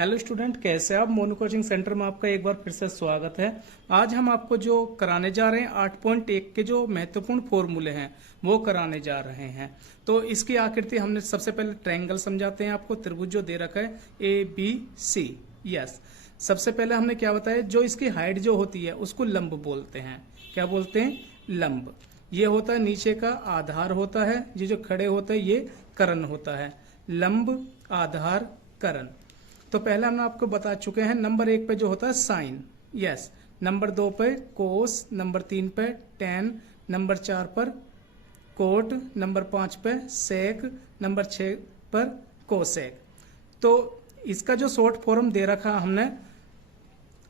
Hello student, कैसे आप? Monu coaching centre में आपका एक बार फिर से स्वागत है। आज हम आपको जो कराने जा रहे हैं 8.1 के जो महत्वपूर्ण फॉर्मूले हैं वो कराने जा रहे हैं। तो इसकी आकृति हमने सबसे पहले ट्रायंगल समझाते हैं आपको। त्रिभुज जो दे रखा है ABC। यस, सबसे पहले हमने क्या बताया, जो इसकी हाइट जो होती है उसको लंब बोलते हैं। क्या बोलते हैं? लंब। ये होता है नीचे का आधार होता है, ये जो खड़े होते हैं ये कर्ण होता है। लंब, आधार, कर्ण। तो पहले हम आपको बता चुके हैं। नंबर 1 पे जो होता है साइन, यस। नंबर 2 पे कोस, नंबर 3 पे टेन, नंबर 4 पर कोट, नंबर 5 पे सेक, नंबर 6 पर कोसेक। तो इसका जो शॉर्ट फॉर्म दे रखा हमने,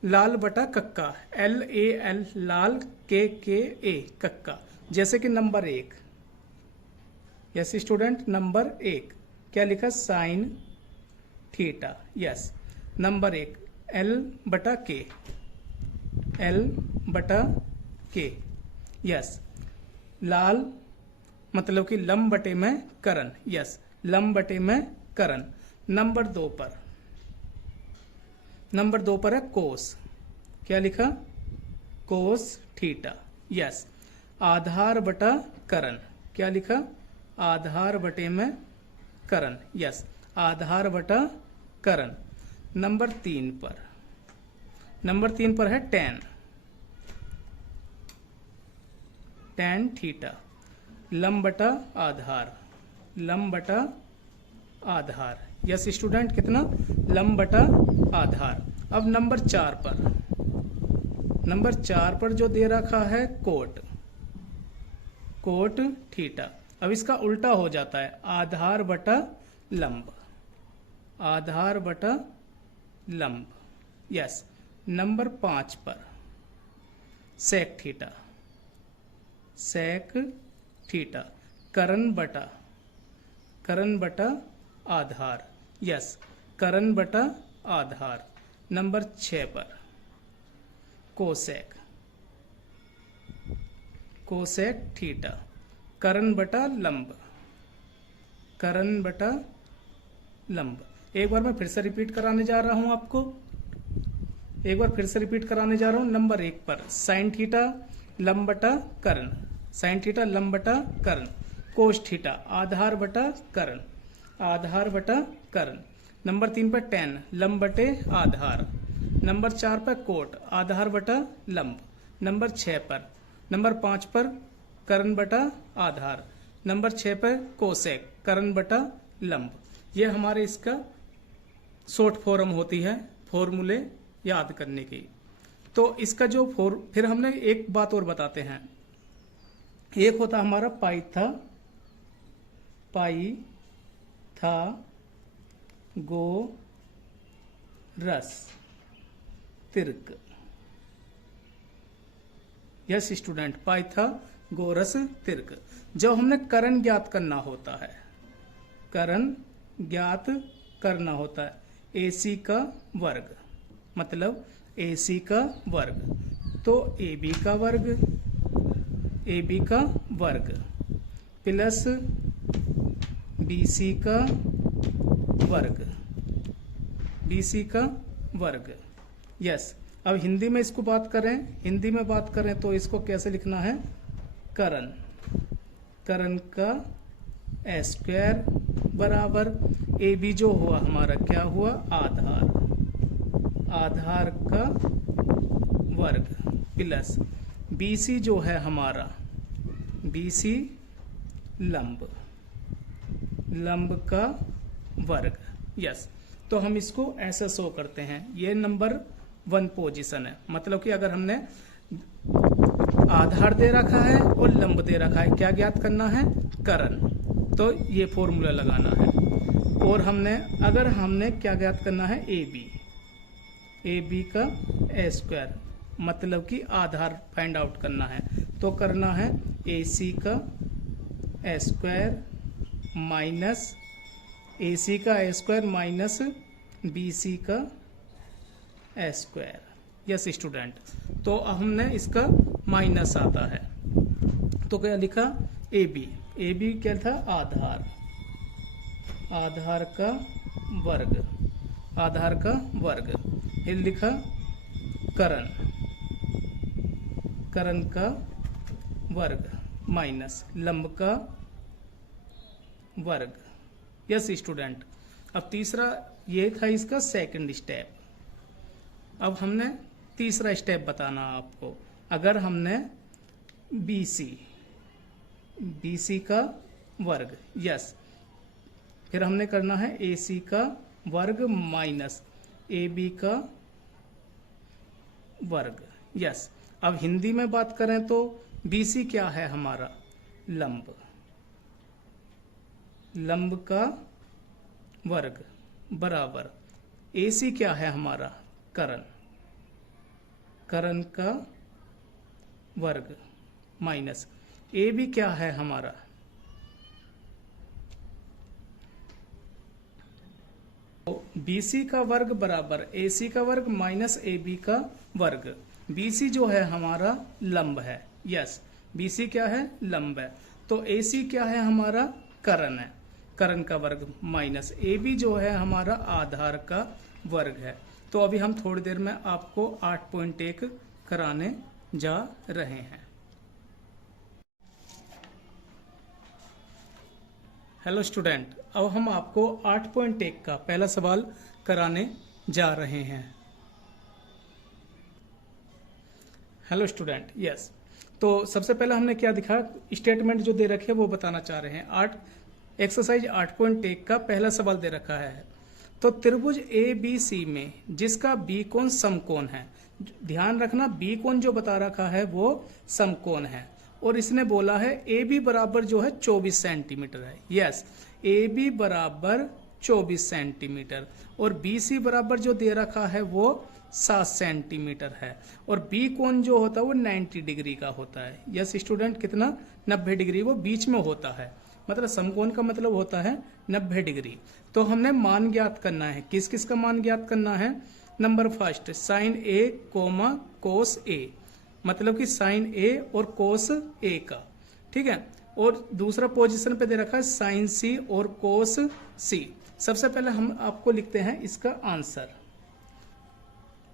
लाल बटा कक्का, LAL, लाल, KKA, कक्का। जैसे कि नंबर 1, यस स्टूडेंट, नंबर 1 क्या लिखा? Sine theta. Yes, number 1 L बटा K, L बटा K। यस, लाल मतलब कि लंब बटे में कर्ण। यस, लंब बटे में कर्ण। नंबर 2 पर है कोस। क्या लिखा? Cos theta. यस, आधार बटा कर्ण। क्या लिखा? आधार बटे में कर्ण। यस, आधार बटा कर्ण। नंबर 3 पर है टेन, टेन थीटा। लंब बटा आधार, लंब बटा आधार। यस स्टूडेंट, कितना? लंब बटा आधार। अब नंबर 4 पर जो दे रखा है कोट, कोट थीटा। अब इसका उल्टा हो जाता है, आधार बटा लंब, आधार बटा लंब। यस, नंबर 5 पर सेक थीटा, सेक थीटा। कर्ण बटा आधार। यस, कर्ण बटा आधार। नंबर 6 पर कोसेक, कोसेक थीटा। कर्ण बटा लंब, कर्ण बटा लंब। एक बार मैं फिर से रिपीट कराने जा रहा हूं आपको, नंबर 1 पर साइन थीटा लंब बटा कर्ण, साइन थीटा लंब बटा कर्ण। कोस थीटा आधार बटा कर्ण, आधार बटा कर्ण। नंबर 3 पर टेन लंब बटे आधार। नंबर 4 पर कोट आधार बटा लंब। नंबर 5 पर कर्ण बटा आधार। नंबर 6 पर कोसेक कर्ण बटा लंब। ये हमारे इसका शॉर्ट फॉर्म होती है फॉर्मूले याद करने की। तो इसका जो फिर हमने एक बात और बताते हैं। एक होता हमारा पाइथागोरस तिर्क। यस स्टूडेंट, पाइथागोरस तिर्क। जब हमने कर्ण ज्ञात करना होता है, कर्ण ज्ञात करना होता है, AC का वर्ग, मतलब AC का वर्ग, तो AB का वर्ग प्लस BC का वर्ग, यस। अब हिंदी में इसको बात करें तो इसको कैसे लिखना है? कर्ण का स्क्वायर बराबर AB जो हुआ हमारा, क्या हुआ? आधार का वर्ग प्लस BC जो है हमारा, BC लंब का वर्ग। यस, तो हम इसको ऐसे शो करते हैं। ये नंबर 1 पोजीशन है, मतलब कि अगर हमने आधार दे रखा है और लंब दे रखा है, क्या ज्ञात करना है? कर्ण। तो ये फॉर्मूला लगाना है। और अगर हमने क्या ज्ञात करना है? AB का स्क्वायर, मतलब कि आधार फाइंड आउट करना है। तो करना है AC का स्क्वायर माइनस BC का स्क्वायर। यस स्टूडेंट, तो हमने इसका माइनस आता है, तो क्या लिखा? AB क्या था? आधार का वर्ग, आधार का वर्ग, फिर लिखा करण, करण का वर्ग माइनस लंब का वर्ग। Yes student. अब तीसरा ये था इसका सेकंड स्टेप। अब हमने तीसरा स्टेप बताना आपको। अगर हमने BC का वर्ग, यस, फिर हमने करना है AC का वर्ग माइनस AB का वर्ग, यस। अब हिंदी में बात करें तो BC क्या है हमारा? लंब, लंब का वर्ग बराबर AC क्या है हमारा? करण, करण का वर्ग माइनस AB क्या है हमारा? तो BC का वर्ग बराबर AC का वर्ग माइनस AB का वर्ग। BC जो है हमारा लंब है, यस, BC क्या है? लंब है। तो AC क्या है हमारा? करण है, करण का वर्ग माइनस AB जो है हमारा आधार का वर्ग है। तो अभी हम थोड़ी देर में आपको 8.1 कराने जा रहे हैं। हेलो स्टूडेंट, अब हम आपको 8.1 का पहला सवाल कराने जा रहे हैं। Hello student, yes. तो सबसे पहले हमने क्या दिखा, स्टेटमेंट जो दे रखे वो बताना चाह रहे हैं। एक्सरसाइज 8.1 का पहला सवाल दे रखा है। तो त्रिभुज ABC में जिसका B कोण समकोण है, ध्यान रखना B कोण जो बता रखा है वो समकोण है, और इसने बोला है AB बराबर जो है 24 सेंटीमीटर है, यस, AB बराबर 24 सेंटीमीटर, और BC बराबर जो दे रखा है वो 7 सेंटीमीटर है, और B कोण जो होता है वो 90 डिग्री का होता है। यस स्टूडेंट, कितना? 90 डिग्री, वो बीच में होता है, मतलब समकोण का मतलब होता है 90 डिग्री। तो हमने मान ज्ञात करना है। किस किस का मान ज्ञात करना है? Number first sine A comma cos A, मतलब कि साइन A और कोस A का, ठीक है। और दूसरा पोजीशन पे दे रखा है साइन C और कोस C। सबसे पहले हम आपको लिखते हैं इसका आंसर,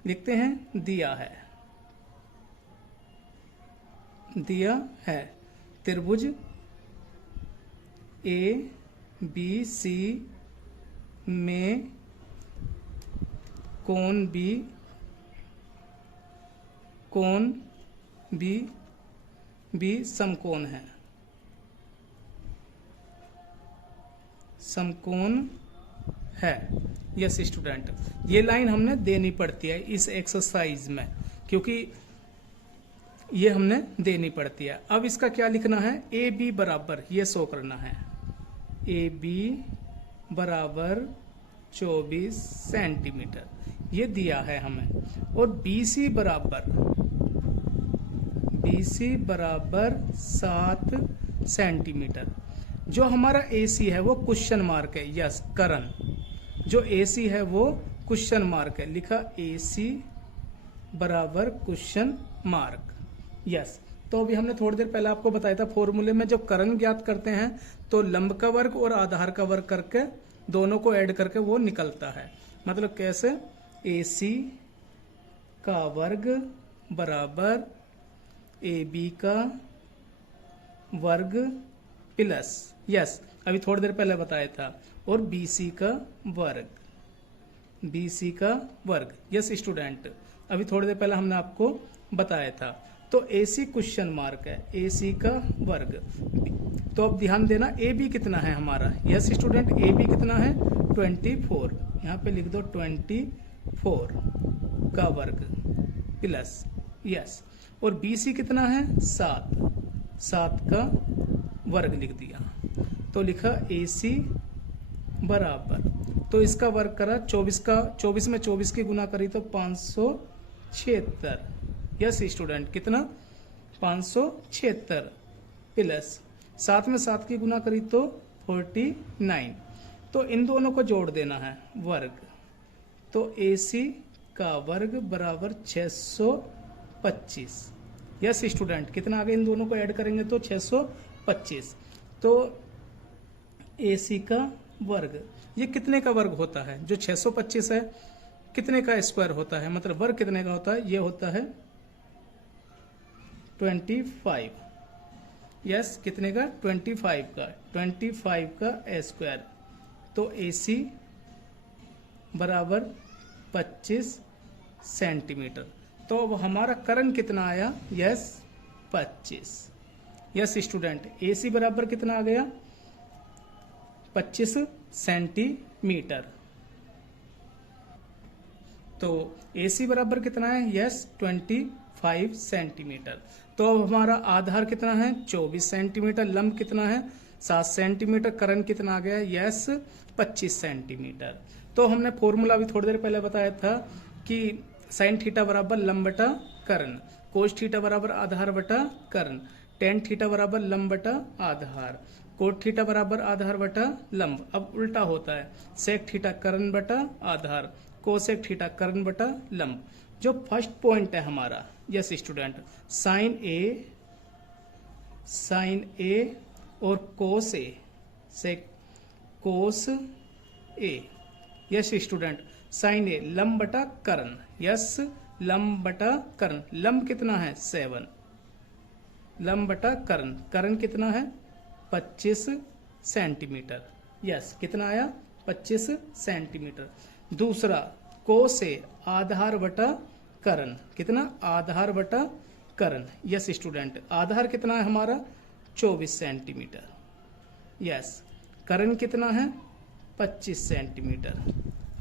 लिखते हैं दिया है त्रिभुज ABC में कोण B समकोण है, समकोण है। यस स्टूडेंट, ये लाइन हमने देनी पड़ती है इस एक्सरसाइज में, क्योंकि ये हमने देनी पड़ती है। अब इसका क्या लिखना है? AB बराबर, ये शो करना है, AB बराबर 24 सेंटीमीटर, ये दिया है हमें। और BC बराबर 7 सेंटीमीटर। जो हमारा AC है वो क्वेश्चन मार्क है, यस, करण। जो AC है वो क्वेश्चन मार्क है, लिखा AC बराबर क्वेश्चन मार्क, यस। तो अभी हमने थोड़ी देर पहले आपको बताया था फॉर्मूले में जब करण ज्ञात करते हैं तो लंब का वर्ग और आधार का वर्ग करके दोनों को ऐड करके वो निकलता है। मतलब कैसे? AC का वर्ग बराबर AB का वर्ग प्लस, यस, अभी थोड़ी देर पहले बताया था, और BC का वर्ग, यस स्टूडेंट, अभी थोड़ी देर पहले हमने आपको बताया था। तो AC क्वेश्चन मार्क है, AC का वर्ग। तो अब ध्यान देना AB कितना है हमारा? यस स्टूडेंट, AB कितना है? 24, यहाँ पे लिख दो 24 का वर्ग प्लस, यस, और BC कितना है? 7 का वर्ग लिख दिया। तो लिखा AC बराबर, तो इसका वर्ग करा 24 में 24 की गुना करी तो 576। यस स्टूडेंट, कितना? 576 प्लस 7 में 7 की गुना करी तो 49। तो इन दोनों को जोड़ देना है वर्ग। तो AC का वर्ग बराबर 625। यस स्टूडेंट, कितना आगे इन दोनों को ऐड करेंगे तो 625। तो AC का वर्ग। ये कितने का वर्ग होता है? जो 625 है कितने का स्क्वायर होता है, मतलब वर्ग कितने का होता है? ये होता है 25। यस, कितने का? 25 का। 25 का स्क्वायर। तो AC बराबर 25 सेंटीमीटर। तो अब हमारा करण कितना आया? यस, 25। यस स्टूडेंट, AC बराबर कितना आ गया? 25 सेंटीमीटर। तो AC बराबर कितना है? Yes, 25 centimetre. तो अब हमारा आधार कितना है? 24 सेंटीमीटर। लंब कितना है? 7 सेंटीमीटर। करण कितना आ गया? Yes, 25 centimetre. तो हमने फॉर्मूला भी थोड़ी देर पहले बताया था कि साइन थीटा बराबर लंब बटा कर्ण, कोस थीटा बराबर आधार बटा कर्ण, टेन थीटा बराबर लंब बटा आधार, कोट थीटा बराबर आधार बटा लंब। अब उल्टा होता है, सेक थीटा कर्ण बटा आधार, कोसेक थीटा कर्ण बटा लंब। जो फर्स्ट पॉइंट है हमारा, यस स्टूडेंट, साइन ए और कोस ए, सेक कोस ए। यस स्टूडेंट, साइन ए लंब बटा कर्ण, यस लंब बटा कर्ण। लंब कितना है? 7। लंब बटा कर्ण, कर्ण कितना है? 25 सेंटीमीटर। यस, कितना आया? 25 सेंटीमीटर। दूसरा, कोस ए आधार बटा कर्ण, कितना? आधार बटा कर्ण। यस स्टूडेंट, आधार कितना है हमारा? 24 सेंटीमीटर। यस, कर्ण कितना है? 25 सेंटीमीटर।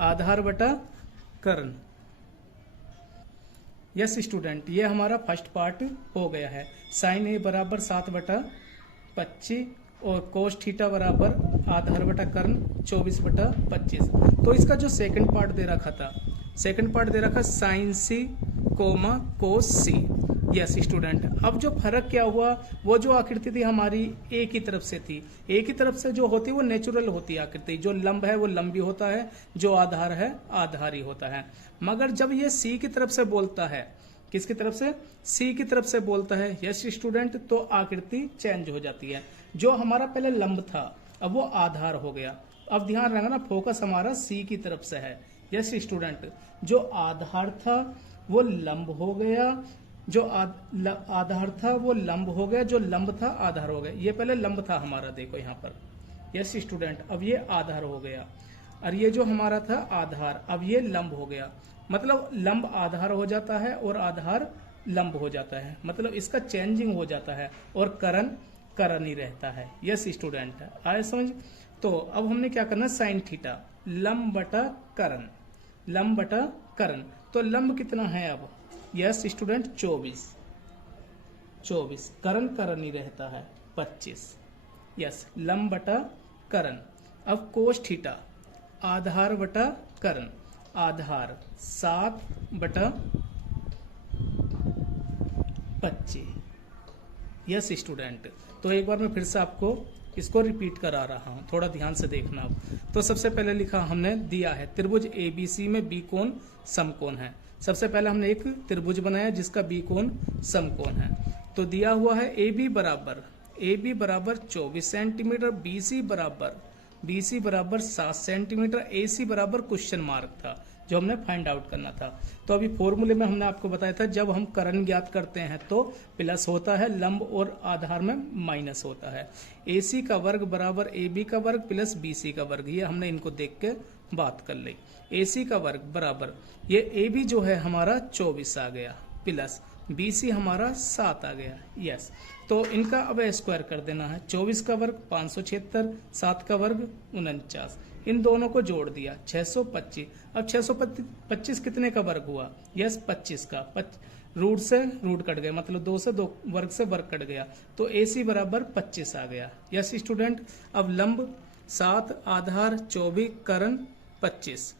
आधार बटा कर्ण। यस स्टूडेंट, ये हमारा फर्स्ट पार्ट हो गया है। साइन ए बराबर 7 बटा 25 और कोस थीटा बराबर आधार बटा कर्ण 24 बटा 25। तो इसका जो सेकंड पार्ट दे रखा था, सेकंड पार्ट दे रखा साइन सी कोमा कोस सी। यस स्टूडेंट, अब जो फर्क क्या हुआ, वो जो आकृति थी हमारी ए की तरफ से थी। ए की तरफ से जो होती है वो नेचुरल होती है आकृति, जो लंब है वो लंबी होता है, जो आधार है आधारी होता है। मगर जब ये सी की तरफ से बोलता है, किसकी तरफ से? सी की तरफ से बोलता है, यस स्टूडेंट, तो आकृति चेंज हो जाती है। जो हमारा पहले लंब था अब वो आधार हो गया। अब ध्यान रखना ना, फोकस हमारा सी की तरफ से है। यस स्टूडेंट, जो आधार था वो लंब हो गया, जो आधार था वो लंब हो गया, जो लंब था आधार हो गया। ये पहले लंब था हमारा, देखो यहाँ पर। यस स्टूडेंट, अब ये आधार हो गया, और ये जो हमारा था आधार, अब ये लंब हो गया। मतलब लंब आधार हो जाता है और आधार लंब हो जाता है, मतलब इसका चेंजिंग हो जाता है, और करण ही रहता है। यस स्टूडेंट, आए समझ? तो अब हमने क्या करना? साइन थीटा लंब बटा करण, लंब बटा करण। तो लंब कितना है अब? Yes student, 24। करण ही रहता है 25। यस, लंब बटा करण। अब कोस थीटा आधार बटा कर्ण, आधार 7 बटा 25। यस स्टूडेंट, तो एक बार मैं फिर से आपको इसको रिपीट करा रहा हूं, थोड़ा ध्यान से देखना आप। तो सबसे पहले लिखा हमने, दिया है त्रिभुज ABC में बी कोण समकोण है। सबसे पहले हमने एक त्रिभुज बनाया जिसका बी कोण समकोण है। तो दिया हुआ है AB बराबर 24 सेंटीमीटर, BC बराबर 7 सेंटीमीटर, AC बराबर क्वेश्चन मार्क था जो हमने फाइंड आउट करना था। तो अभी फॉर्मूले में हमने आपको बताया था, जब हम करण ज्ञात करते हैं तो प्लस होता है, लंब और आधार में माइनस होता है। AC का वर्ग बराबर AB का वर्ग प्लस BC का वर्ग, ये हमने इनको देख के बात कर ली। AC का वर्ग बराबर, ये AB जो है हमारा 24 आ गया, प्लस BC हमारा 7 आ गया। यस, तो इनका अब स्क्वायर कर देना है। 24 का वर्ग 576, 7 का वर्ग 49, इन दोनों को जोड़ दिया 625। अब 625 कितने का वर्ग हुआ? यस, 25 का। रूट से रूट कट गया, मतलब 2 से 2 वर्ग से वर्ग कट गया, तो AC बराबर 25 आ गया। यस स्टूडेंट, अब लंब 7, आधार 24, करण 25।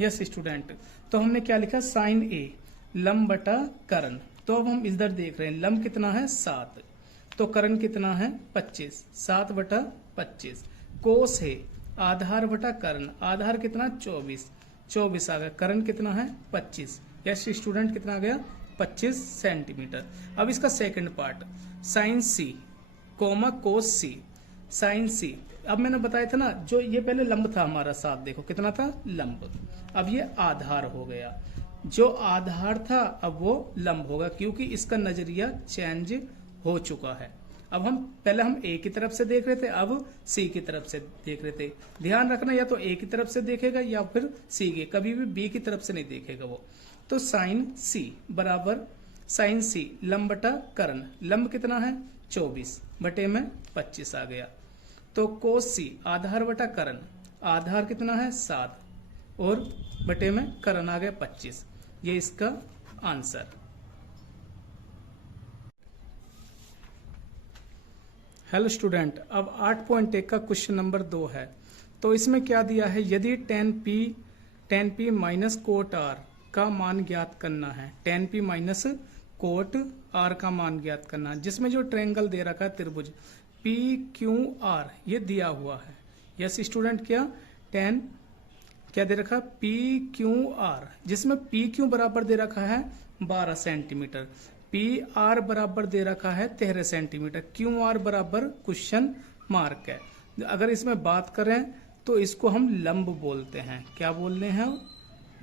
यस स्टूडेंट, तो हमने क्या लिखा? साइन ए लंब बटा करण। तो अब हम इधर देख रहे हैं, लंब कितना है? 7, तो करण कितना है? 25, 7 बटा 25। कोस है आधार बटा कर्ण, आधार कितना? 24 आ गया, करण कितना है? 25। यस स्टूडेंट, कितना आ गया? 25 सेंटीमीटर। अब इसका second part sign C comma कोस सी, साइन सी। अब मैंने बताया था ना, जो ये पहले लंब था हमारा, साथ देखो कितना था लंब, अब ये आधार हो गया। जो आधार था अब वो लंब होगा, क्योंकि इसका नजरिया चेंज हो चुका है। अब हम पहले हम ए की तरफ से देख रहे थे, अब सी की तरफ से देख रहे थे। ध्यान रखना, या तो ए की तरफ से देखेगा या फिर सी की, कभी भी बी की तरफ से नहीं देखेगा वो। तो साइन सी बराबर साइन सी लंब बटा कर्ण, लंब कितना है 24 बटे में 25 आ गया। तो कोस सी आधार बटा कर्ण, आधार कितना है 7 और बटे में कर्ण आ गया 25। ये इसका आंसर। हेलो स्टूडेंट, अब 8.1 का क्वेश्चन नंबर 2 है। तो इसमें क्या दिया है, यदि tan p minus cot r का मान ज्ञात करना है, tan p minus cot r का मान ज्ञात करना है, जिसमें जो ट्रायंगल दे रखा है त्रिभुज PQR ये दिया हुआ है। यस स्टूडेंट, क्या दे रखा है PQR, जिसमें PQ बराबर दे रखा है 12 सेंटीमीटर, PR बराबर दे रखा है 13 सेंटीमीटर, QR बराबर क्वेश्चन मार्क है। अगर इसमें बात करें तो इसको हम लंब बोलते हैं। क्या बोल रहे हैं,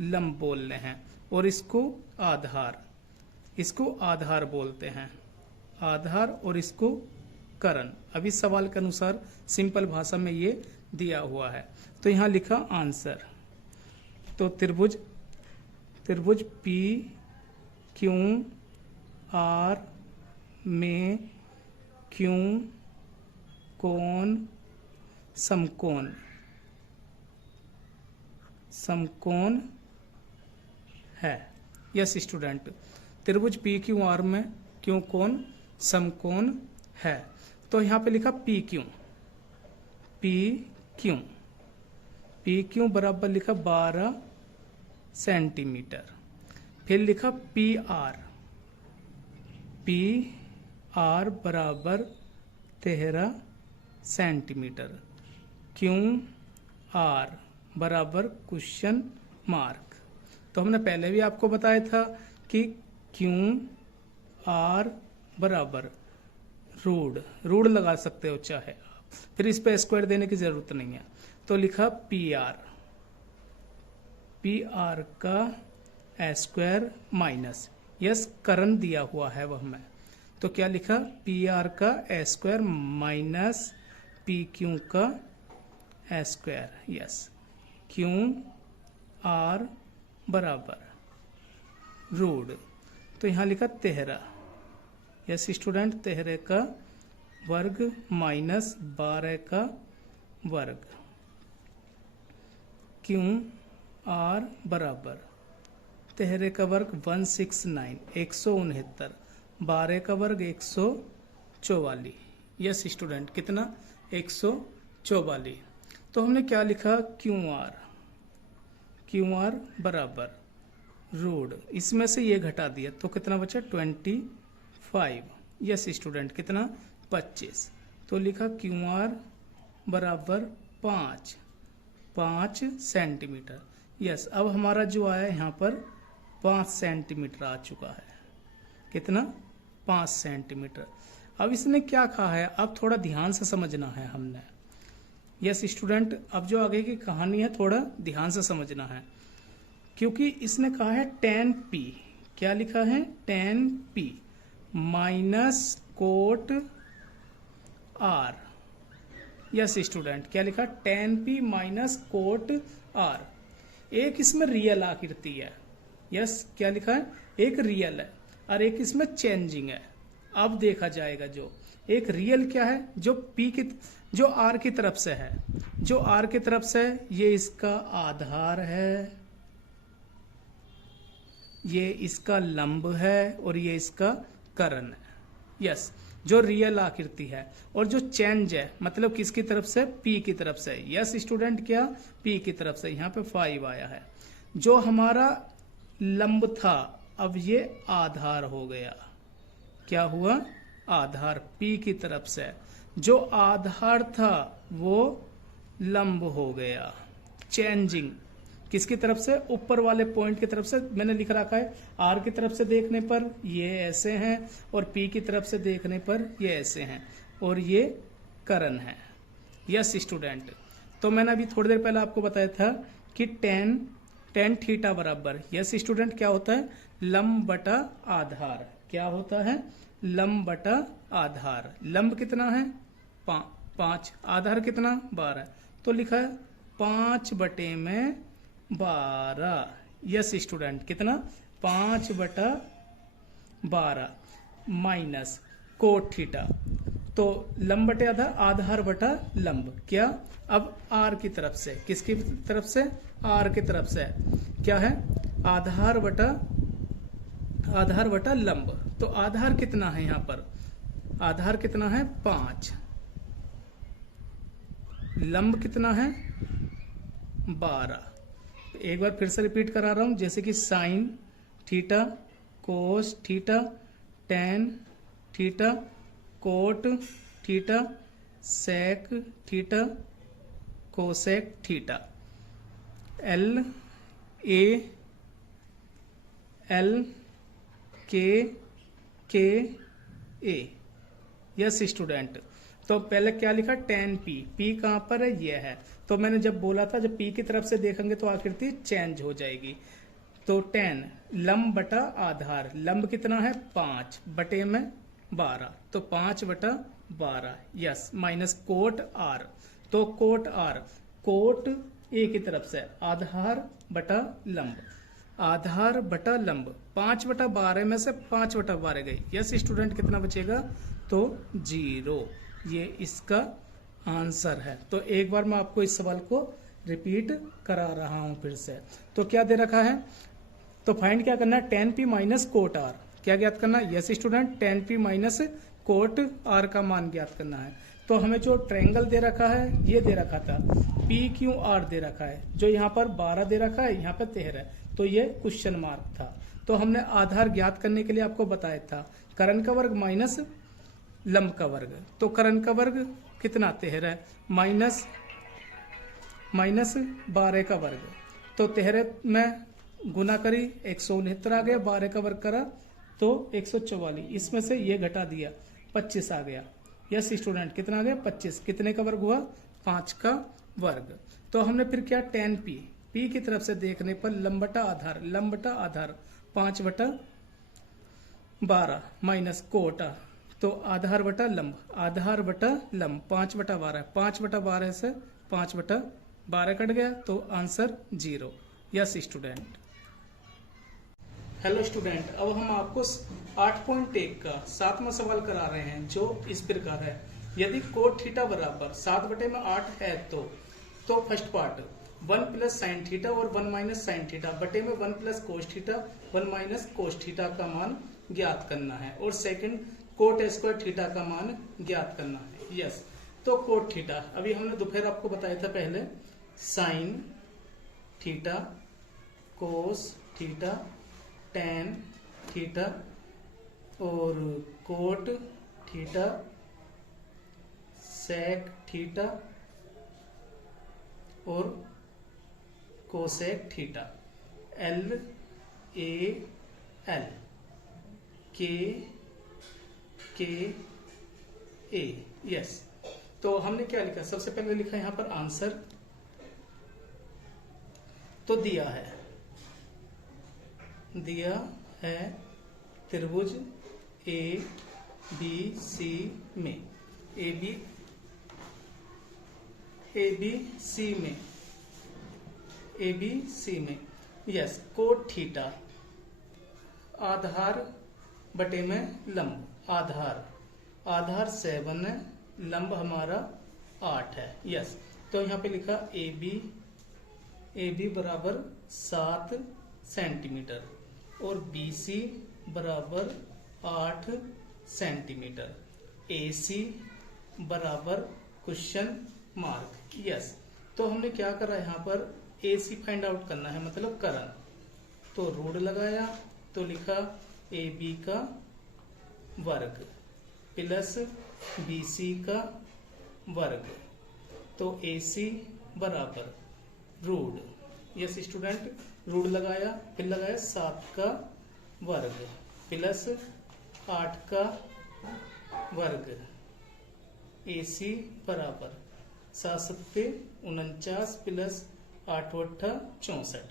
लंब बोल रहे हैं। और इसको आधार बोलते हैं, आधार, और इसको कर्ण। अभी सवाल के अनुसार सिंपल भाषा में ये दिया हुआ है। तो यहाँ लिखा आंसर। तो त्रिभुज PQR में क्यू कोण समकोण है। यस स्टूडेंट, त्रिभुज PQR में क्यू कोण समकोण है। तो यहाँ पे लिखा PQ बराबर लिखा 12 सेंटीमीटर। फिर लिखा PR बराबर 13 सेंटीमीटर, QR बराबर क्वेश्चन मार्क। तो हमने पहले भी आपको बताया था कि QR बराबर रूढ़ लगा सकते हो चाहे आप, फिर इस पे स्क्वायर देने की जरूरत नहीं है। तो लिखा PR का स्क्वायर माइनस, यस कर्ण दिया हुआ है वह में, तो क्या लिखा PR का स्क्वायर माइनस PQ का स्क्वायर, यस QR बराबर रूढ़। तो यहाँ लिखा 13, यस स्टूडेंट, 13 का वर्ग माइनस 12 का वर्ग, QR बराबर 13 का वर्ग 169 169, 12 का वर्ग 144। यस स्टूडेंट, कितना 144। तो हमने क्या लिखा QR बराबर रूढ़, इसमें से ये घटा दिया तो कितना बचा 25। यस स्टूडेंट, कितना 25। तो लिखा QR बराबर 5 सेंटीमीटर। यस, अब हमारा जो आया यहाँ पर 5 सेंटीमीटर आ चुका है। कितना 5 सेंटीमीटर। अब इसने क्या कहा है, अब थोड़ा ध्यान से समझना है हमने। यस स्टूडेंट, अब जो आगे की कहानी है थोड़ा ध्यान से समझना है, क्योंकि इसने कहा है tan P, क्या लिखा है tan P minus cot R। Yes student, क्या लिखा tan P minus cot R। एक इसमें रियल आकृति है, यस क्या लिखा है, एक रियल है और एक इसमें चेंजिंग है। अब देखा जाएगा जो एक रियल क्या है, जो R की तरफ से है, जो R की तरफ से ये इसका आधार है, ये इसका लंब है और ये इसका कर्ण है। यस, जो रियल आकृति है, और जो चेंज है मतलब किसकी तरफ से, P की तरफ से। यस स्टूडेंट, क्या P की तरफ से, यहाँ पे 5 आया है। जो हमारा लंब था अब ये आधार हो गया, क्या हुआ आधार P की तरफ से। जो आधार था वो लंब हो गया, चेंजिंग। किसकी तरफ से? ऊपर वाले पॉइंट की तरफ से। मैंने लिख रखा है आर की तरफ से देखने पर ये ऐसे हैं और पी की तरफ से देखने पर ये ऐसे हैं और ये करण है। यस स्टूडेंट, तो मैंने अभी थोड़ी देर पहले आपको बताया था कि टेन थीटा बराबर, यस स्टूडेंट, क्या होता है? लंब बटा आधार। क्या होता है? लंब बटा आधार। लंब कितना है? 5, आधार कितना? 12। तो लिखा है 5/12। यस स्टूडेंट, कितना? 5/12 माइनस कोट थीटा। तो लंब बटे आधार, आधार बटा लंब। क्या? अब आर की तरफ से, किसकी तरफ से? आर की तरफ से क्या है? आधार बटा लंब। तो आधार कितना है यहाँ पर? आधार कितना है? 5। लंब कितना है? 12। एक बार फिर से रिपीट करा रहा हूं, जैसे कि sine theta, cos theta, tan theta, cot theta, sec theta, cosec theta. L K A. Yes student, तो पहले क्या लिखा? Ten P. पी कहां पर है? ये है। तो मैंने जब बोला था जब पी की तरफ से देखेंगे तो आकृति चेंज हो जाएगी। तो 10 लंब बटा आधार। लंब कितना है? 5 बटे में 12, तो 5/12। Yes, minus cot R. तो कोट आर, कोट ए की तरफ से आधार बटा लंब, आधार बटा लंब। 5/12 में से 5/12 गई। यस स्टूडेंट, कितना बचेगा? तो 0। ये इसका आंसर है। तो एक बार मैं आपको इस सवाल को रिपीट करा रहा हूं फिर से। तो क्या दे रखा है? तो फाइंड क्या करना है? 10p minus cot are. क्या ज्ञात करना है? Yes student, 10p minus cot R का मान ज्ञात करना है। तो हमें जो ट्रायंगल दे रखा है ये दे रखा था, PQR दे रखा है, जो यहाँ पर 12 दे रखा है, यहाँ पर 13। तो ये क्वेश्चन मार्क था। तो हमने आधार ज्ञात करने के लिए आपको बताया था करण का वर्ग माइनस लंब का वर्ग। तो करण का वर्ग कितना? 13 माइनस 12 का वर्ग। तो 13 में गुना करी 169 आ गया, 12 का वर्ग करा तो 144। इसमें से ये घटा दिया 25 आ गया। यस स्टूडेंट, कितना आ गया? 25। कितने का वर्ग हुआ? 5 का वर्ग। तो हमने फिर क्या? 10p, p की तरफ से देखने पर लंब बटा आधार, लंब बटा आधार 5/12 माइनस कोटा, तो आधार बटा लंब, आधार बटा लंब 5/12। 5/12 से 5/12 कट गया, तो answer 0। Yes student. Hello student, अब हम आपको 8.1 का 7वां सवाल करा रहे हैं, जो इस प्रकार है। यदि कोट थीटा बराबर 7/8 है तो first part 1 plus sine theta और 1 माइनस साइन थीटा बटे में 1 plus cos theta 1 minus cos theta का मान ज्ञात करना है, और सेकंड कोट स्क्वायर थीटा का मान ज्ञात करना है। यस, तो कोट थीटा अभी हमने दोपहर आपको बताया था पहले, sign theta, cos theta, tan theta और कोट थीटा, सेक थीटा और cosec theta. L A L K A. Yes, तो हमने क्या लिखा? सबसे पहले लिखा यहां पर आंसर, तो दिया है त्रिभुज ए बी सी में, ए बी सी में यस, कोट थीटा आधार बटे में लंब, आधार 7 है, लंब हमारा 8 है। यस, तो यहाँ पे लिखा ए बी बराबर 7 सेंटीमीटर और BC बराबर 8 सेंटीमीटर, AC बराबर क्वेश्चन मार्क। यस, तो हमने क्या करा यहाँ पर? AC फाइंड आउट करना है, मतलब करण। तो रूट लगाया, तो लिखा AB का वर्ग प्लस BC का वर्ग, तो AC बराबर रूट यस स्टूडेंट, रूट लगाया, फिर लगाया 7 का वर्ग प्लस 8 का वर्ग AC बराबर 7 सत्ते 49 प्लस 8 अट्ठा 64।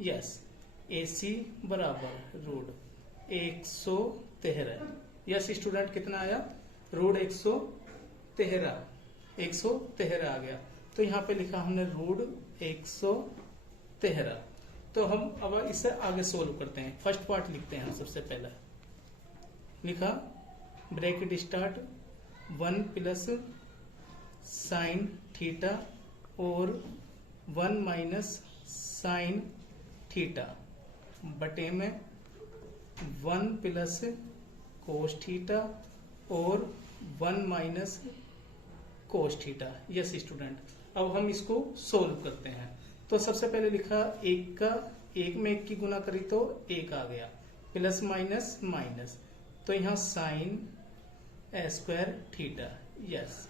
यस AC बराबर रूट 113। यस स्टूडेंट, कितना आया? रूट 113 आ गया। तो यहाँ पे लिखा हमने रूट 113। तो हम अब इसे आगे सोल्व करते हैं। फर्स्ट पार्ट लिखते हैं हम सबसे पहले। लिखा bracket start 1 plus sine theta और 1 माइनस साइन थीटा बटे में 1 प्लस कोस थीटा और 1 minus cos theta. Yes student, अब हम इसको सोल्व करते हैं। तो सबसे पहले लिखा 1 में 1 की गुना करी तो 1 आ गया, प्लस माइनस माइनस, तो यहाँ साइन स्क्वायर थीटा। यस,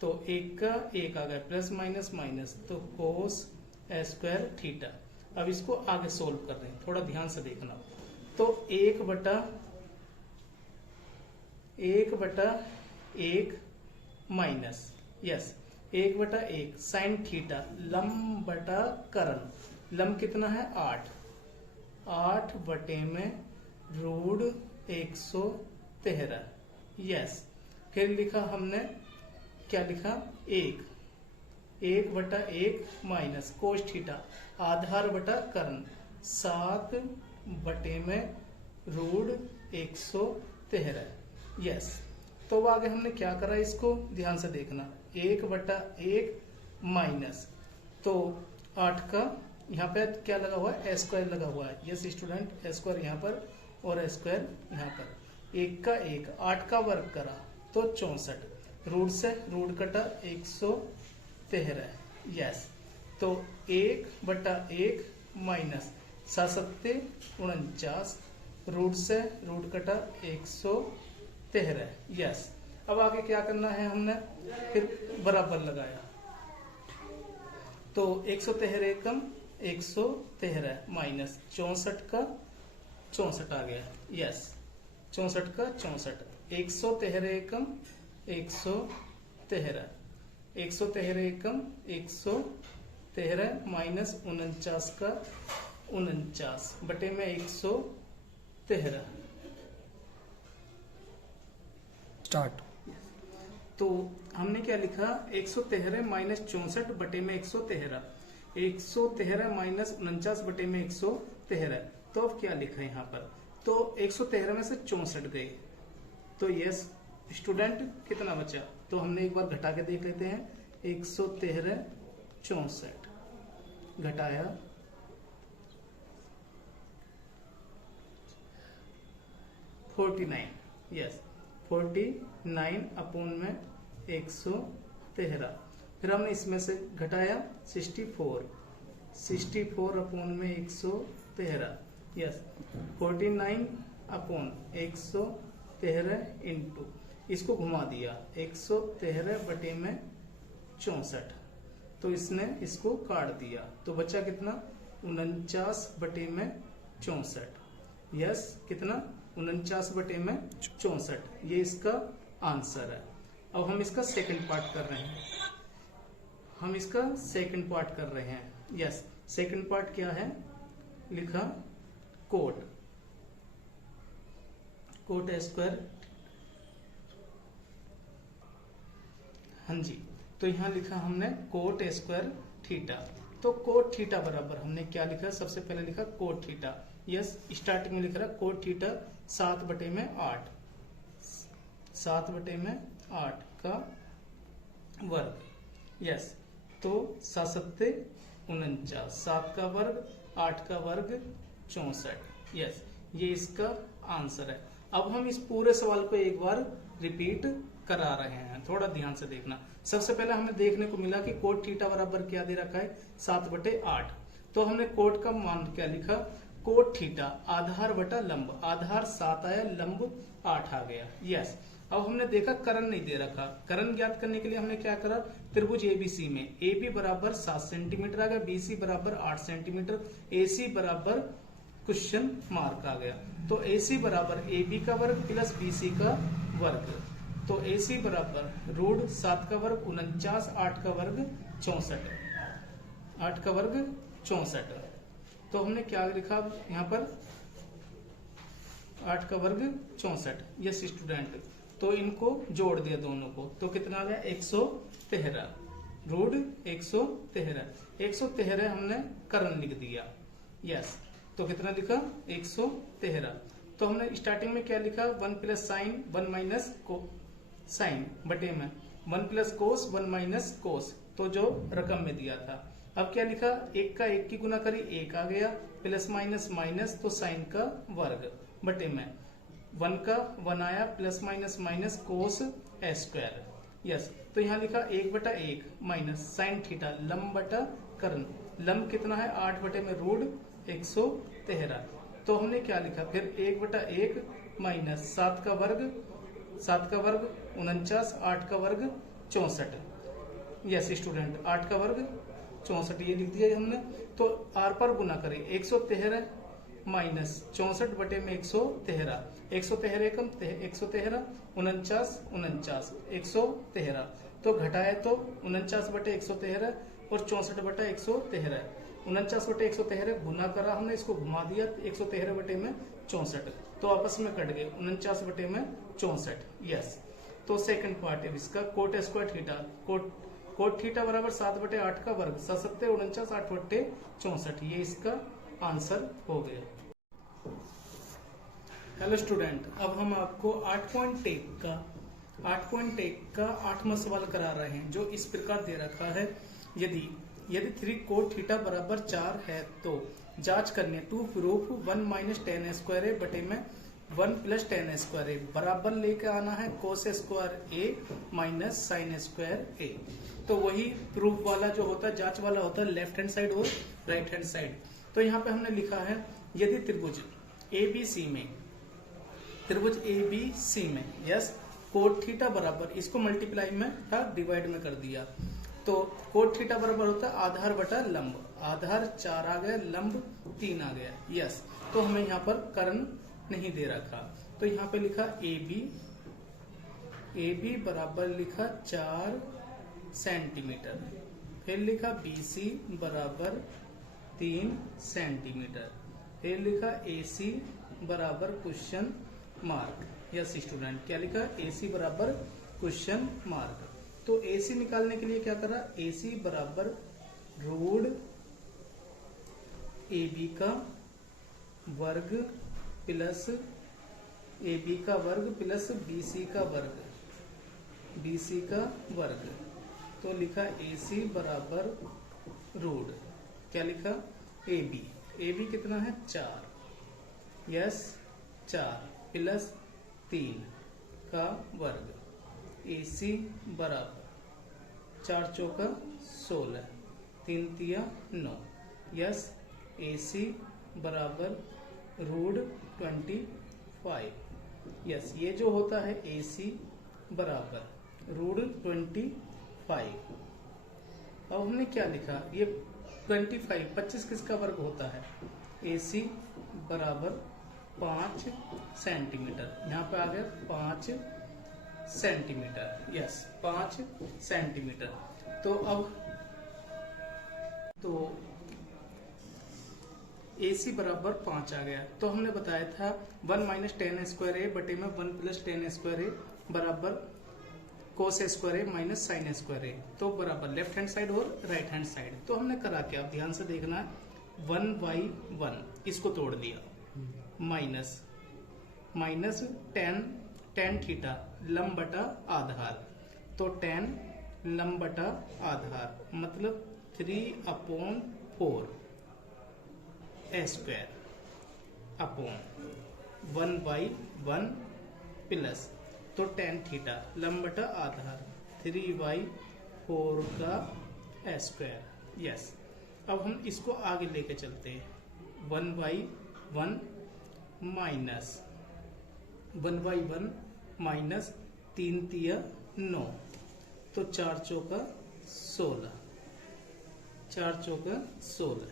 तो 1 का 1 आ गया, प्लस माइनस माइनस, तो कोस स्क्वायर थीटा। अब इसको आगे सोल्व कर रहे हैं, थोड़ा ध्यान से देखना। तो 1 बटा 1 माइनस, यस 1 बटा 1 साइन थीटा लंब बटा कर्ण। लंब कितना है? 8 बटे में रूट 113। यस, फिर लिखा हमने, क्या लिखा? 1 बटा 1 माइनस कोस थीटा आधार बटा कर्ण 7 बटे में रूट 113। यस, तो आगे हमने क्या करा, इसको ध्यान से देखना। 1 बटा 1 माइनस, तो 8 का यहाँ पे क्या लगा हुआ है? स्क्वायर लगा हुआ है। यस स्टूडेंट, स्क्वायर यहाँ पर और स्क्वायर यहाँ पर। 1 का 1 8 का वर्ग करा तो 64, रूट से रूट कटा 113। यस, तो 1 बटा 1 माइनस 7 सत्ते 49, रूट से रूट कटा 113। यस, अब आगे क्या करना है हमने? फिर बराबर लगाया तो 113 एकम 113 माइनस 64 का 64 आ गया। यस, 64 का 64, 113 एकम 113, 113 एकम 113 माइनस 49 का 49 बटे में 113। स्टार्ट। तो हमने क्या लिखा? 113 माइनस 64 बटे में 113, 113 माइनस 49 बटे में 113। तो अब क्या लिखा है यहाँ पर? तो 113 में से 64 गए, तो यस स्टूडेंट कितना बचा? तो हमने एक बार घटा के देख लेते हैं। 113 64 घटाया 49। यस, 49 अपोन में 113। फिर हमने इसमें से घटाया 64 अपोन में 113। यस, 49 अपोन 113 इंटू, इसको घुमा दिया 113 बटे में 64, तो इसने इसको काट दिया तो बचा कितना? 49 बटे में 64। यस, कितना? 49 बटे में 64। ये इसका आंसर है। अब हम इसका सेकंड पार्ट कर रहे हैं। यस, सेकंड पार्ट क्या है? लिखा कोट स्क्वायर। हाँ जी, तो यहाँ लिखा हमने कोट स्क्वायर थीटा। तो कोट थीटा बराबर हमने क्या लिखा? सबसे पहले लिखा कोट थीटा। यस, स्टार्टिंग में लिख रहा कोट थीटा 7 बटे में 8, 7 बटे में 8 का वर्ग। यस, तो 7 सत्ते 49, 7 का वर्ग 8 का वर्ग 64। यस, ये इसका आंसर है। अब हम इस पूरे सवाल को एक बार रिपीट करा रहे हैं, थोड़ा ध्यान से देखना। सबसे पहले हमें देखने को मिला कि कोट थीटा बराबर क्या दे रखा है? 7 बटे 8। तो हमने कोट का मान क्या लिखा? कोट थीटा आधार बटा लंब, आधार 7 आया, लंब 8 आ गया। यस, अब हमने देखा करण नहीं दे रखा, करण ज्ञात करने के लिए हमने क्या करा, त्रिभुज एबीसी में AB बराबर 7 सेंटीमीटर आ गया, BC बराबर 8 सेंटीमीटर, AC बराबर क्वेश्चन मार्क आ गया। तो AC बराबर AB का वर्ग प्लस BC का वर्ग, तो AC बराबर रूट 7 का वर्ग 49, 8 का वर्ग 64, 8 का वर्ग 64। तो हमने क्या लिखा यहाँ पर, 8 का वर्ग 64। यस स्टूडेंट, तो इनको जोड़ दिया दोनों को, तो कितना आ गया 113, रूट 113, 113 हमने करण लिख दिया। यस, तो कितना लिखा 113। तो हमने स्टार्टिंग में क्या लिखा, 1 प्लस साइन 1 माइनस साइन बटे में 1 प्लस कोस 1 माइनस कोस, तो जो रकम में दिया था। अब क्या लिखा, 1 का 1 की गुना करी 1 आ गया, प्लस माइनस माइनस तो साइन का वर्ग बटे में 1 का 1 आया, plus minus minus cos square. Yes, तो यहाँ लिखा 1/1 माइनस साइन थीटा लंब बटा कर्ण, लंब कितना है 8 बटे में रूट 113। तो हमने क्या लिखा फिर 1/1 माइनस 7 का वर्ग 49, 8 का वर्ग 64। यस स्टूडेंट, 8 का वर्ग 64 ये लिख दिया हमने। तो आर पर गुना करें 113 माइनस 64 बटे में 113, 113 एकम 113, 49 49 113, तो घटाए तो 49 बटे 113 और 64 बटे 113, 49 बटे 113 गुना करा हमने, इसको घुमा दिया 113 बटे में 64, तो आपस में कट गए 49 बटे में 64। यस, तो सेकंड पार्ट है इसका, coat square theta, cot theta बराबर 7/8 का वर्ग, 7 49, 8 बटे 64, ये इसका आंसर हो गया। हेलो स्टूडेंट, अब हम आपको 8.1 का 8वां सवाल करा रहे हैं, जो इस प्रकार दे रखा है, यदि 3 कोट थीटा बराबर 4 है तो जांच करने to prove 1 minus ten square A बटे में 1 प्लस टेन स्क्वायर ए बराबर लेके आना है कोस स्क्वायर ए माइनस साइन स्क्वायर ए। तो वही प्रूफ वाला जो होता है, जांच वाला होता है लेफ्ट हैंड साइड और राइट हैंड साइड। तो यहाँ पे हमने लिखा है, यदि त्रिभुज ABC में यस कोट थीटा बराबर, इसको मल्टीप्लाई में था डिवाइड में कर दिया, तो कोट थीटा बराबर होता है आधार बटा लंब, आधार 4 आ गया, लंब 3 आ गया। यस, तो हमें यहाँ पर कर्ण नहीं दे रखा, तो यहाँ पे लिखा AB बराबर लिखा 4 सेंटीमीटर, फिर लिखा BC बराबर 3 सेंटीमीटर, फिर लिखा AC बराबर क्वेश्चन मार्क। यस स्टूडेंट, क्या लिखा AC बराबर क्वेश्चन मार्क। तो AC निकालने के लिए क्या करा, AC बराबर रूट AB का वर्ग प्लस AB का वर्ग प्लस BC का वर्ग, तो लिखा AC बराबर रूट, क्या लिखा AB कितना है 4, यस 4 प्लस 3 का वर्ग, AC बराबर 4 चौका 16, 3 तिया 9, यस AC बराबर रूट 25। यस, ये जो होता है AC बराबर रूट 25। अब हमने क्या लिखा, ये 25 किसका वर्ग होता है, AC बराबर 5 सेंटीमीटर, यहाँ पे आ गया 5 सेंटीमीटर। Yes 5 centimetre. तो AC बराबर 5 आ गया, तो हमने बताया था 1 माइनस टेन स्क्वायर ए बटे में 1 प्लस टेन स्क्वायर ए बराबर कोस स्क्वायर ए माइनस साइन स्क्वायर ए, तो बराबर लेफ्ट हैंड साइड और राइट हैंड साइड। तो हमने करा क्या, ध्यान से देखना है, 1/1 इसको तोड़ दिया, माइनस टेन थीटा लंब बटा आधार, तो टेन लंब बटा आधार मतलब 3/4 स्क्वायर अपॉन 1/1 प्लस, तो टेन थीटा लंब बटा आधार 3/4 का स्क्वायर। यस, अब हम इसको आगे लेके चलते हैं, 1/1 माइनस तीन तिया 9, तो 4 चौका 16, 4 चौका 16,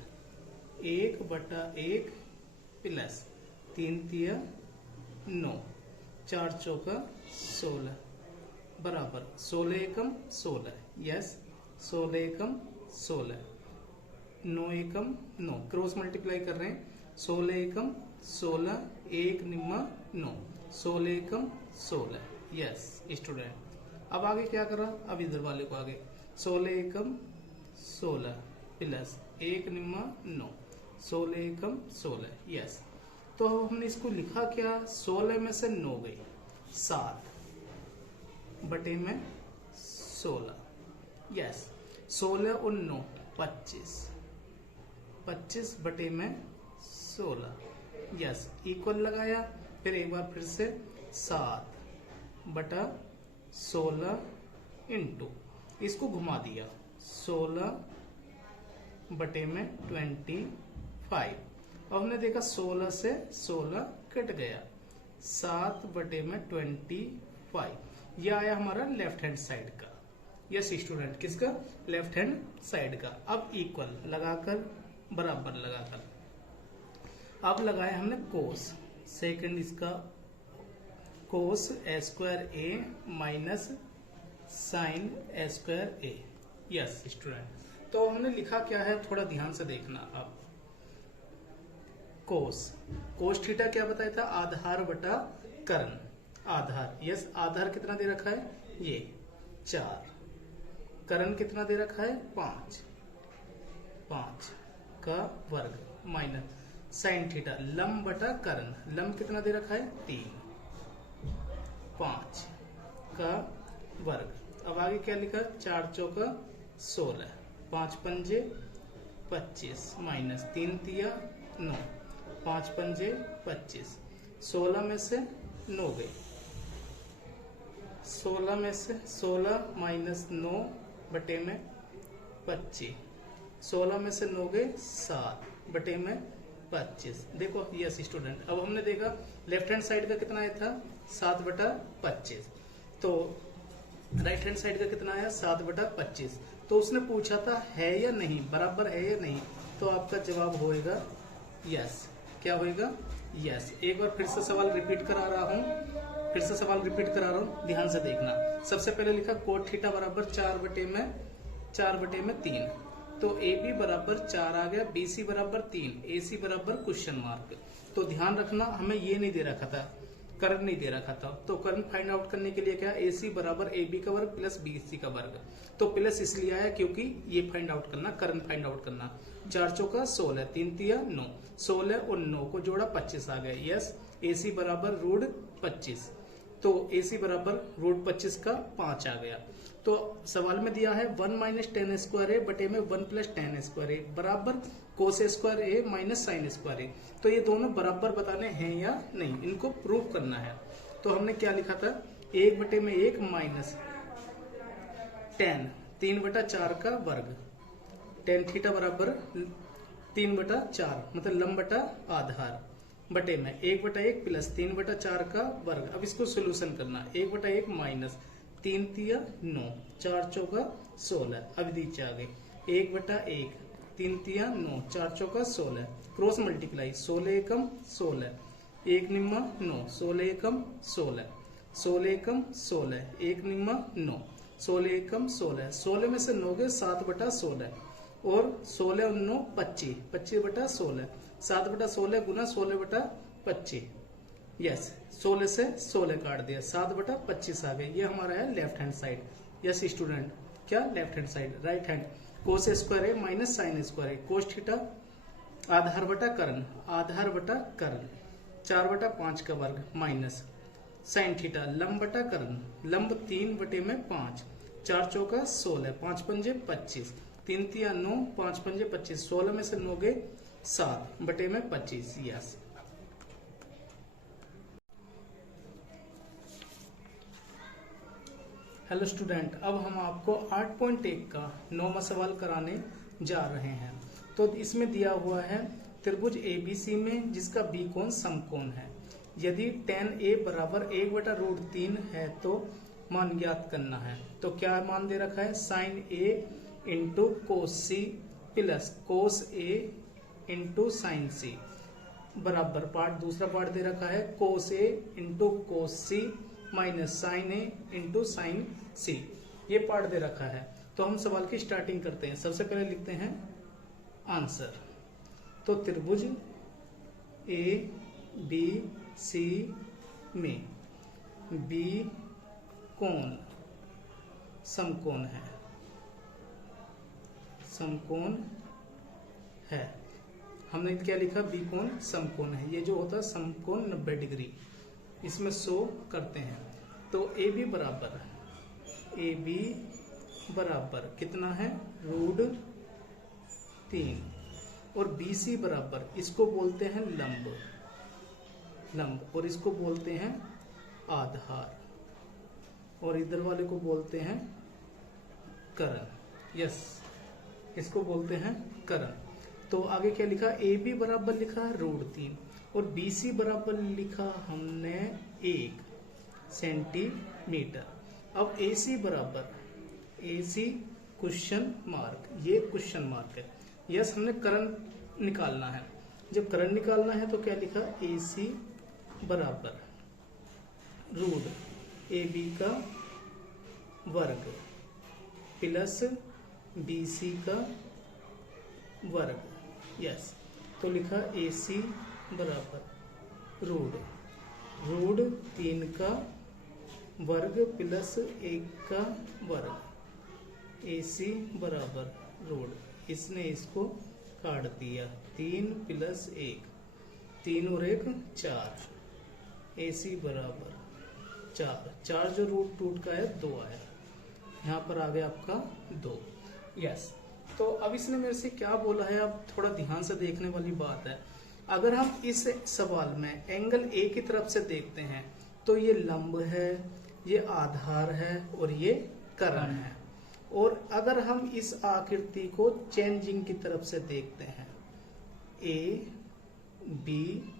1/1 प्लस 3 तिया 9, 4 चौका 16 बराबर 16 एकम 16, यस 16 एकम 16, 9 एकम 9, क्रॉस मल्टीप्लाई कर रहे हैं, 16 एकम 16, 1 निम्मा 9, 16 एकम 16, यस स्टूडेंट। अब आगे क्या करा, अब इधर वाले को आगे 16 एकम 16 प्लस 1 निम्मा 9, 16 एकम 16, यस। तो अब हमने इसको लिखा क्या, 16 में से 9 गई 7 बटे में 16, यस 16 और 9 25, 25 बटे में 16, यस इक्वल लगाया, फिर एक बार फिर से 7 बटा 16 इंटू, इसको घुमा दिया 16 बटे में 25। अब हमने देखा 16 से 16 कट गया, 7 बटे में 25, यह आया हमारा लेफ्ट हैंड साइड का, यस स्टूडेंट किसका, लेफ्ट हैंड साइड का। अब इक्वल लगाकर बराबर लगाकर अब लगाया हमने कोस, सेकंड इसका कोस ए स्क्वायर ए माइनस साइन ए स्क्वायर ए, यस स्टूडेंट। तो हमने लिखा क्या है, थोड़ा ध्यान से देखना। अब कोस थीटा क्या बताया था, आधार बटा कर्ण, आधार, यस आधार कितना दे रखा है, ये 4, कर्ण कितना दे रखा है 5 का वर्ग माइनस साइन थीटा, लंब बटा कर्ण, लंब कितना दे रखा है 3, 5 का वर्ग। अब आगे क्या लिखा, 4 चौका 16, 5 पंजे 25 माइनस 3 तिया 9, 5 पंजे 25, 16 में से 9 गई, 16 में से 16 माइनस 9 बटे में 25, 16 में से 9 गए 7 बटे में 25। देखो यस स्टूडेंट, अब हमने देखा लेफ्ट हैंड साइड का कितना आया था 7 बटा 25, तो राइट हैंड साइड का कितना आया 7 बटा 25। तो उसने पूछा था है या नहीं, बराबर है या नहीं, तो आपका जवाब होएगा यस। क्या होएगा, यस। एक बार फिर से सवाल रिपीट करा रहा हूँ, ध्यान से देखना। सबसे पहले लिखा कोट थीटा बराबर 4 बटे में 3, तो ए बी बराबर 4 आ गया, बी सी बराबर 3, ए सी बराबर क्वेश्चन मार्क। तो ध्यान रखना हमें ये नहीं दे रखा था, कर्ण नहीं दे रखा था, तो कर्ण फाइंड आउट करने के लिए क्या, ए सी बराबर ए बी का वर्ग प्लस बी सी का वर्ग। तो प्लस इसलिए आया क्योंकि ये फाइंड आउट करना, कर्ण फाइंड आउट करना। 4 चौका 16, 3 तिया 9, 16 और 9 को जोड़ा 25 आ गया, यस। ए सी बराबर रूट 25, तो ए सी बराबर रूट 25 का 5 आ गया। तो सवाल में दिया है 1 माइनस टेन स्क्वायर ए बटे में 1 प्लस टेन स्क्वायर ए बराबर कोस स्क्वायर ए माइनस साइन स्क्वायर ए। तो ये दोनों बराबर बताने हैं या नहीं, इनको प्रूव करना है। तो हमने क्या लिखा था, 1 बटे में 1 माइनस टेन 3 बटा 4 का वर्ग, टेन थीटा बराबर 3 बटा 4 मतलब लंब बटा आधार बटे में 1 बटा 1 प्लस 3 बटा 4 का वर्ग। अब इसको सोल्यूशन करना, 1 बटा 1 माइनस 3 तिया 9, 4 चौका 16, अब नीचे आ गए 1 बटा 1, 3 तिया 9, 4 चौका 16, क्रॉस मल्टीप्लाई 16 एकम 16, 1 निम्मा 9, 16 एकम 16, 16 एकम 16, 1 निम्मा 9, 16 एकम 16, 16 में से 9 गए 7 बटा 16 और 16 और 9 25, 25 बटा 16, 7 बटा 16 गुना 16 बटा 25, यस 16 से 16 काट दिया, 7 बटा 25 आ गए। ये हमारा है left hand side, yes student. क्या left hand side, right hand cos square है माइनस साइन स्क्वायर है, कोस थीटा आधार बटा कर्ण, आधार बटा कर्ण 4 बटा 5 का वर्ग माइनस साइन थीटा लंब बटा कर्ण, लंब 3 बटे में 5, 4 चौका 16, 5 पंजे 25, 3 तिया 9, 5 पंजे 25, 16 में से 9 गए 7 बटे में 25, यस। हेलो स्टूडेंट, अब हम आपको 8.1 का 9वां सवाल कराने जा रहे हैं। तो इसमें दिया हुआ है त्रिभुज ABC में जिसका बी कोण समकोण है। यदि tan A बराबर 1/√3 है तो मान ज्ञात करना है। तो क्या मान दे रखा है, sine A into cos C plus cos A into sine C बराबर पार्ट, दूसरा पार्ट दे रखा है cos A into cos C minus sine A into sine C, ये पार्ट दे रखा है। तो हम सवाल की स्टार्टिंग करते हैं। सबसे पहले लिखते हैं आंसर। तो त्रिभुज ए बी सी में बी कोण समकोण है, समकोण है। हमने क्या लिखा, बी कोण समकोण है। ये जो होता है समकोण 90 डिग्री, इसमें शो करते हैं। तो ए बी बराबर, ए बी बराबर कितना है, √3 और बी सी बराबर, इसको बोलते हैं लंब, लंब, और इसको बोलते हैं आधार, और इधर वाले को बोलते हैं कर्ण। यस, इसको बोलते हैं कर्ण। तो आगे क्या लिखा, ए बी बराबर लिखा √3 और बी सी बराबर लिखा हमने 1 सेंटीमीटर। अब ए सी बराबर, ए सी क्वेश्चन मार्क, ये क्वेश्चन मार्क है। यस, हमने कर्ण निकालना है। जब कर्ण निकालना है तो क्या लिखा, ए सी बराबर √AB का वर्ग प्लस BC का वर्ग। यस, तो लिखा AC बराबर √3 का वर्ग प्लस 1 का वर्ग, AC बराबर √, इसने इसको काट दिया, 3 + 1, 3 और 1 4, AC बराबर 4 जो रूट टूट का है 2 आया, यहाँ पर आ गया आपका 2। यस, तो अब इसने मेरे से क्या बोला है, अब थोड़ा ध्यान से देखने वाली बात है। अगर हम इस सवाल में एंगल ए की तरफ से देखते हैं तो ये लंब है, ये आधार है और ये कर्ण है। और अगर हम इस आकृति को चेंजिंग की तरफ से देखते हैं, ए बी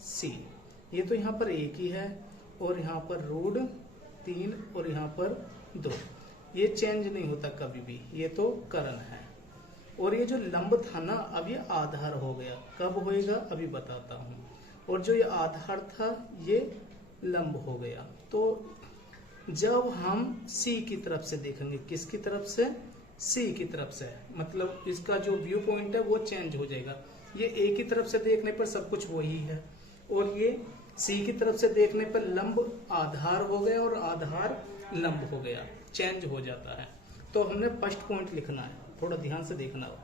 सी, ये तो यहाँ पर एक ही है और यहाँ पर √3 और यहाँ पर 2, ये चेंज नहीं होता कभी भी, ये तो कर्ण है। और ये जो लंब था ना, अब ये आधार हो गया, कब होएगा अभी बताता हूँ। और जो ये आधार था ये लंब हो गया। तो जब हम सी की तरफ से देखेंगे, किसकी तरफ से, सी की तरफ से, मतलब इसका जो व्यू पॉइंट है वो चेंज हो जाएगा। ये ए की तरफ से देखने पर सब कुछ वही है, और ये सी की तरफ से देखने पर लंब आधार हो गया और आधार लंब हो गया, चेंज हो जाता है। तो हमने फर्स्ट पॉइंट लिखना है, थोड़ा ध्यान से देखना हो।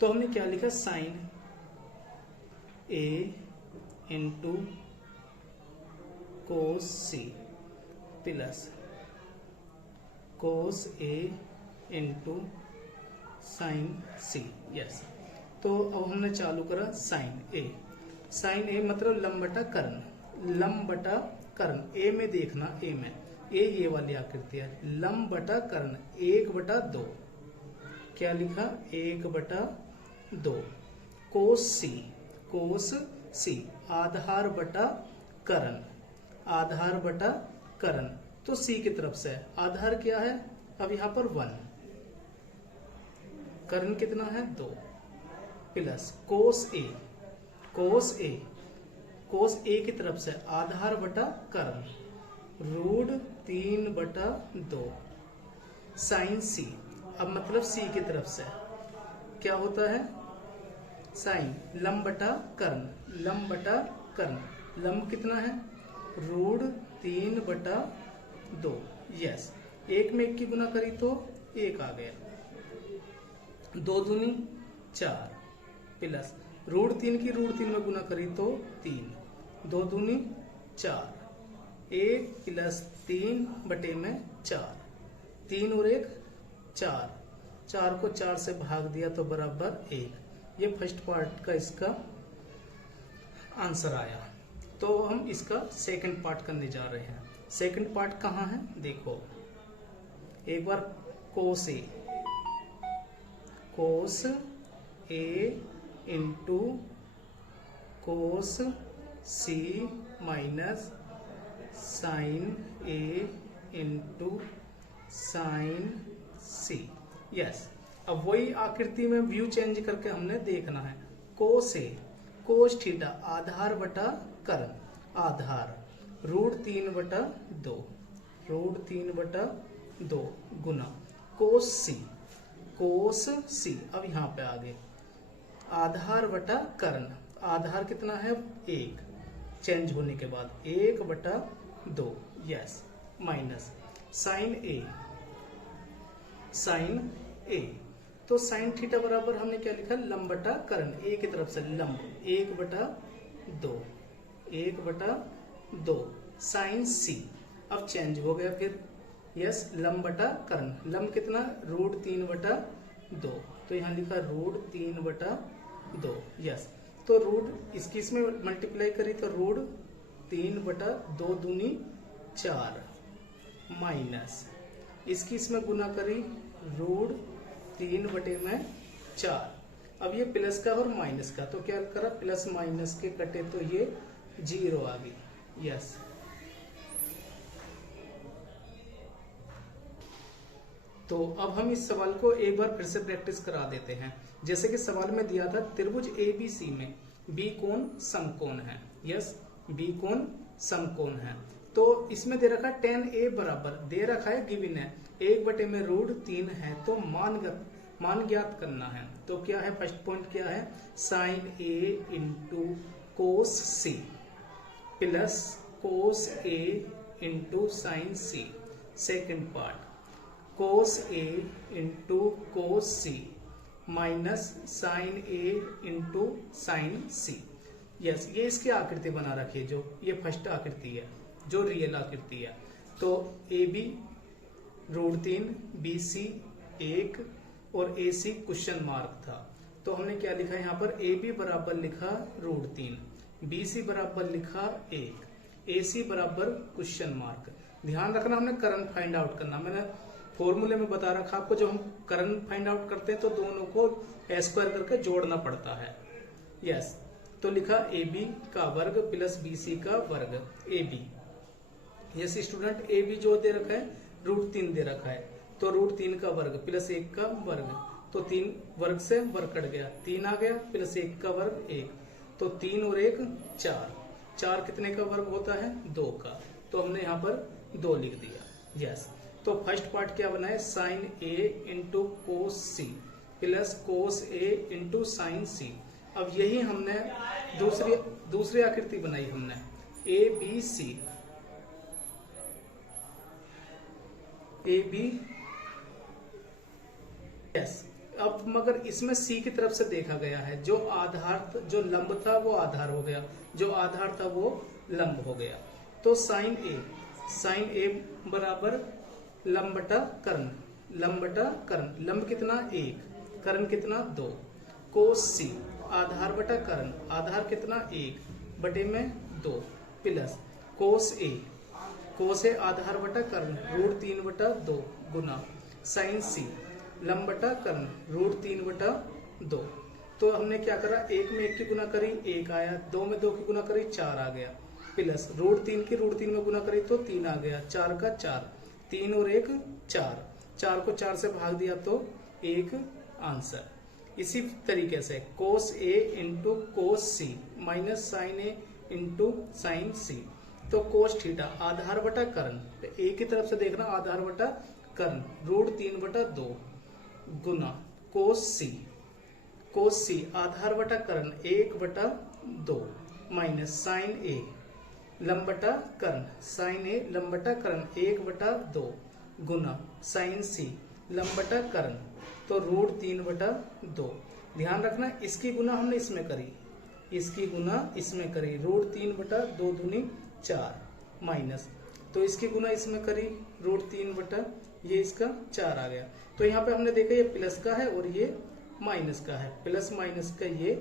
तो हमने क्या लिखा, sine A into cos C plus cos A into sine C. Yes, तो अब हमने चालू करा साइन ए। साइन ए मतलब लंब बटा कर्ण, लंब बटा कर्ण। ए में देखना, ए में, ए ये वाली आकृति है, लंब बटा कर्ण 1/2। क्या लिखा, 1/2। कोस सी, कोस सी आधार बटा कर्ण, आधार बटा कर्ण। तो सी की तरफ से आधार क्या है, अब यहाँ पर 1, कर्ण कितना है 2, प्लस कोस ए, कोस ए, कोस ए की तरफ से आधार बटा कर्ण √3/2 साइन सी। अब मतलब सी की तरफ से क्या होता है, साइन लंब बटा कर्ण, लंब बटा कर्ण, लंब कितना है √3/2। यस, 1 में 1 की गुना करी तो 1 आ गया, 2 दूनी 4 प्लस √3 की √3 में गुना करी तो 3, 2 दूनी 4, 1 + 3/4, 3 और 1 4, 4 को 4 से भाग दिया तो बराबर 1। ये फर्स्ट पार्ट का इसका आंसर आया। तो हम इसका सेकंड पार्ट करने जा रहे हैं। सेकंड पार्ट कहाँ है देखो, एक बार कोस ए, कोस A into cos C minus sine A into sine C. Yes, अब वही आकृति में व्यू चेंज करके हमने देखना है। कोस ए, कोस थीटा आधार बटा कर्ण, आधार √3/2, √3/2 गुना कोस सी, कोस सी। अब यहां पे आगे आधार बटा कर्ण, आधार कितना है 1, चेंज होने के बाद 1/2, यस, माइनस साइन ए, साइन ए। तो साइन थीटा बराबर हमने क्या लिखा, लंब बटा कर्ण, ए की तरफ से लंब 1/2, 1/2 साइन सी। अब चेंज हो गया फिर, यस, लंब बटा कर्ण, लंब कितना √3/2, तो यहाँ लिखा √3/2, यस। तो रूट इसकी इसमें मल्टीप्लाई करी तो √3/2 दूनी 4, माइनस इसकी इसमें गुना करी √3/4। अब ये प्लस का और माइनस का, तो क्या करा, प्लस माइनस के कटे तो ये 0 आ गई, यस। तो अब हम इस सवाल को एक बार फिर से प्रैक्टिस करा देते हैं। जैसे कि सवाल में दिया था त्रिभुज ABC में बी कोण समकोण है, यस, बी कोण समकोण है। तो इसमें दे रखा है tan A बराबर, दे रखा है गिवन है 1/√3 है, तो मान ज्ञात करना है। तो क्या है, फर्स्ट पॉइंट क्या है, sine A into cos C plus cos A into sine C। Second part cos A into cos C minus sine A into sine C। Yes, ये इसकी आकृति बना रखी है, जो ये फर्स्ट आकृति है, जो रियल आकृति है। तो AB √3, BC 1 और AC क्वेश्चन मार्क था। तो हमने क्या लिखा यहाँ पर, AB बराबर लिखा √3, BC बराबर लिखा 1, AC बराबर क्वेश्चन मार्क। ध्यान रखना, हमने कर्ण फाइंड आउट करना। मैंने फॉर्मूले में बता रखा आपको, जो हम कर्ण फाइंड आउट करते हैं तो दोनों को स्क्वायर करके जोड़ना पड़ता है, यस। तो लिखा AB का वर्ग प्लस BC का वर्ग, AB। यस स्टूडेंट, AB जो दे रखा है √3 दे रखा है, तो √3 का वर्ग प्लस 1 का वर्ग, तो 3 वर्ग से वर्ग कट गया, 3 आ गया, प्लस 1 का वर्ग 1, तो 3 और 1 4, 4 कितने का वर्ग होता है, 2 का। तो हमने यहाँ पर 2 लिख दिया, यस। तो फर्स्ट पार्ट क्या बना है, sine A into cos C plus cos A into sine C। अब यही हमने दूसरी आकृति बनाई हमने, ABC, AB, यस। अब मगर इसमें C की तरफ से देखा गया है, जो आधार, जो लंब था वो आधार हो गया, जो आधार था वो लंब हो गया। तो साइन A बराबर लंब बटा कर्ण, लंब बटा कर्ण, लंब कितना 1, कर्ण कितना 2, कोस C आधार बटा कर्ण, आधार कितना 1 बटे में 2, प्लस कोस A आधार बटा कर्ण √3/2 गुना साइन C लंब बटा कर्ण √3/2। तो हमने क्या करा, 1 में 1 की गुना करी 1 आया, 2 में 2 की गुना करी 4 आ गया, प्लस √3 की √3 में गुना करी तो 3 आ गया, 4 का 4, 3 और 1 4, 4 को 4 से भाग दिया तो 1 आंसर। इसी तरीके से cos A into cos C minus sine A into sine C। तो कोस थीटा आधार बटा कर्ण, तो A की तरफ से देखना आधार बटा कर्ण √3/2 गुना कोस C आधार बटा कर्ण 1/2 माइनस साइन A लंब बटा कर्ण, साइन A लंब बटा कर्ण 1/2 गुना साइन C लंब बटा कर्ण, तो √3/2। ध्यान रखना, इसकी गुना हमने इसमें करी, इसकी गुना इसमें करी, √3/2 दूनी 4 माइनस, तो इसकी गुना इसमें करी √3/, ये इसका 4 आ गया। तो यहाँ पे हमने देखा ये प्लस का है और ये माइनस का है, प्लस माइनस का ये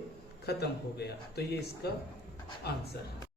खत्म हो गया, तो ये इसका आंसर।